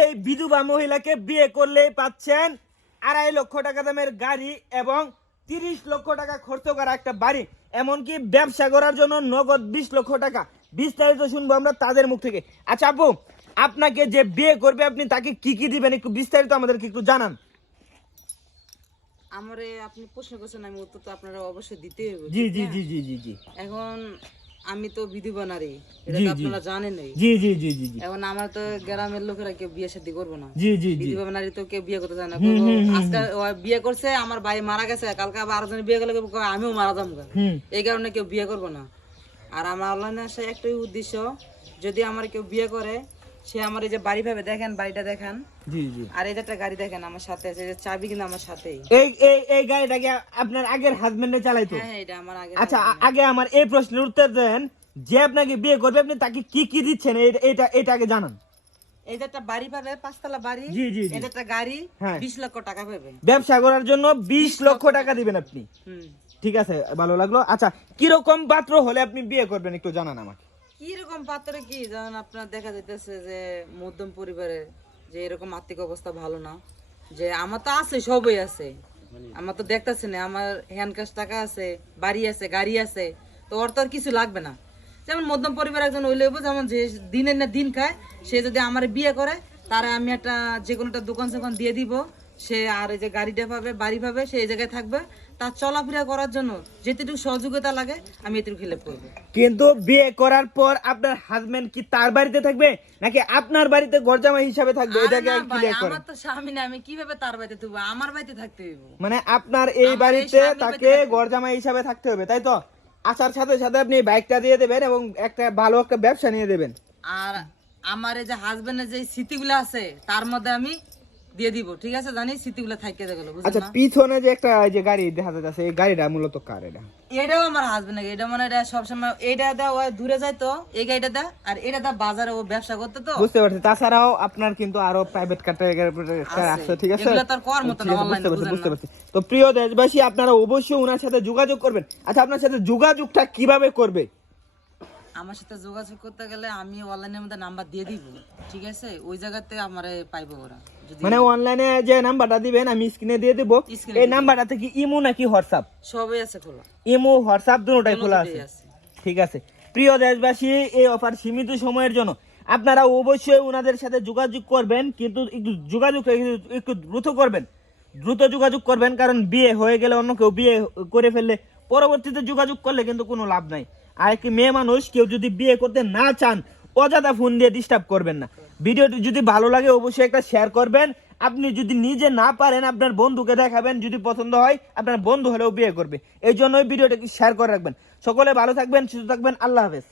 এই বিধবা মহিলাকে বিয়ে করলেই পাচ্ছেন 2.5 লক্ষ টাকা দামের গাড়ি এবং 30 লক্ষ টাকা খরচ করা একটা বাড়ি, এমনকি ব্যবসা করার জন্য নগদ 20 লক্ষ টাকা। বিস্তারিত শুনবো আমরা তাদের মুখ থেকে। আচ্ছা আপু, আপনাকে যে বিয়ে করবে আপনি তাকে কি কি দিবেন একটু বিস্তারিত আমাদেরকে একটু জানান। আমারে আপনি প্রশ্ন করছেন, আমি উত্তর তো আপনারা অবশ্যই দিতে হবে। জি জি জি জি জি জি। এখন আমি তো বিধবা নারী, এটা তো আপনারা জানেনই। জি জি জি জি জি। এখন আমার তো গ্রামের লোকেরা কেউ বিয়ে শাদী করবো না। জি জি জি। বিধবা নারী তো কেউ বিয়ে করতে চায় না। আজকে বিয়ে করছে, আমার ভাই মারা গেছে, কালকে আবার আরেকজন বিয়ে করলে আমিও মারা যাবো, এই কারণে কেউ বিয়ে করবো না। আর আমার অনলাইনে আসা একটাই উদ্দেশ্য, যদি আমার কেউ বিয়ে করে সে আমার এই যে বাড়ি ভাবে দেখেন, বাড়িটা দেখেন, জি জি। আর এই যে একটা গাড়ি দেখেন আমার সাথে আছে, চাবি কিন্তু আমার সাথেই। এই এই এই গাড়িটাকে আপনার আগের হাজবেন্ডে চালাইতো? হ্যাঁ, এটা আমার আগে। আচ্ছা আগে আমার এই প্রশ্নের উত্তর দেন, যে আপনাকে বিয়ে করবে আপনি তাকে কি কি দিচ্ছেন এটা এটা আগে জানান। এই যে একটা বাড়ি পাবে, 5 তলা বাড়ি। জি জি জি। এই যে একটা গাড়ি, হ্যাঁ। 20 লক্ষ টাকা পাবে। ব্যবসা করার জন্য 20 লক্ষ টাকা দিবেন আপনি? ঠিক আছে, ভালো লাগলো। আচ্ছা, কিরকম পাত্র হলে আপনি বিয়ে করবেন একটু জানান আমাকে। কি রকম পাত্রে কি, যেমন আপনার দেখা যাইতেছে যে মধ্যম পরিবারে, যে এরকম আর্থিক অবস্থা ভালো না, যে আমার তো আছে, সবই আছে, আমার তো দেখতেছে না, আমার হ্যান্ড ক্যাশ টাকা আছে, বাড়ি আছে, গাড়ি আছে, তো ওর তো আর কিছু লাগবে না। যেমন মধ্যম পরিবার একজন হইলে, যেমন যে দিনের না দিন খায়, সে যদি আমার বিয়ে করে, তারা আমি একটা যে কোনো একটা দোকান সোকান দিয়ে দিব, সে আর এই যে গাড়িটা পাবে, বাড়ি পাবে, সে এই জায়গায় থাকবে, তার চলাফেরা করার জন্য যেটুকু সহযোগিতা লাগে আমি এটুকু হেল্প করবো। কিন্তু বিয়ে করার পর আপনার হাজবেন্ড কি তার বাড়িতে থাকবে নাকি আপনার বাড়িতে ঘরজামাই হিসাবে থাকবে? এটাকে ক্লিয়ার করেন। আমার তো স্বামী না, আমি কিভাবে তার বাড়িতে থাকবো? আমার বাড়িতে থাকতে হইব। মানে আপনার এই বাড়িতে তাকে ঘরজামাই হিসাবে থাকতে হবে, তাই তো? আসার সাথে সাথে আপনি বাইকটা দিয়ে দেবেন এবং একটা ভালো একটা ব্যবসা নিয়ে দেবেন। আর আমার এই যে হাজবেন্ডের যে স্মৃতিগুলো আছে তার মধ্যে আমি দিয়ে দিব, ঠিক আছে? জানি স্মৃতিগুলো থাইকে গেল, বুঝছেন আচ্ছা, না? পিছনে যে একটা যে গাড়ি দেখা যাচ্ছে, এই গাড়িটা মূলত কার? এটাও আমার হাজবেন্ড, এটা মানে এটা সবসময় এটা দা ও দূরে যায় তো এই গাড়িটা দা, আর এটা দা বাজারে ও ব্যবসা করতে তো। বুঝতে পারছি। তাছাড়াও আপনার কিন্তু আরো প্রাইভেট কার আছে, ঠিক আছে? এগুলো তার কর মত না, অনলাইনে বুঝতে পারছি। তো প্রিয় দেশবাসী, আপনারা অবশ্যই ওনার সাথে যোগাযোগ করবেন। আচ্ছা, আপনার সাথে যোগাযোগটা কিভাবে করবে? আমার সাথে যোগাযোগ করতে গেলে আমি অনলাইনের মধ্যে নাম্বার দিয়ে দিব, ঠিক আছে? ওই জায়গাতে আমারে পাইবো ওরা। মানে অনলাইনে যে নাম্বারটা দিবেন আমি স্ক্রিনে দিয়ে দেব, এই নাম্বারটাতে কি ইমো নাকি হোয়াটসঅ্যাপ? সবই আছে খোলা, ইমো হোয়াটসঅ্যাপ দুটোই খোলা আছে। ঠিক আছে প্রিয় দেশবাসী, এই অফার সীমিত সময়ের জন্য, আপনারা অবশ্যই ওনাদের সাথে যোগাযোগ করবেন, কিন্তু একটু যোগাযোগটা একটু দ্রুত করবেন, দ্রুত যোগাযোগ করবেন, কারণ বিয়ে হয়ে গেলে অন্য কেউ বিয়ে করে ফেললে পরবর্তীতে যোগাযোগ করলে কিন্তু কোনো লাভ নাই। আর কি মেয়ে মানুষ কেউ যদি বিয়ে করতে না চান, অযথা ফোন দিয়ে ডিস্টার্ব করবেন না। ভিডিওটি যদি ভালো লাগে অবশ্যই একটা শেয়ার করবেন। আপনি যদি নিজে না পারেন আপনার বন্ধুকে দেখাবেন, যদি পছন্দ হয় আপনার বন্ধু হলেও বিয়ে করবে। এই জন্যই ভিডিওটাকে শেয়ার করে রাখবেন। সকলে ভালো থাকবেন, সুস্থ থাকবেন, আল্লাহ হাফেজ।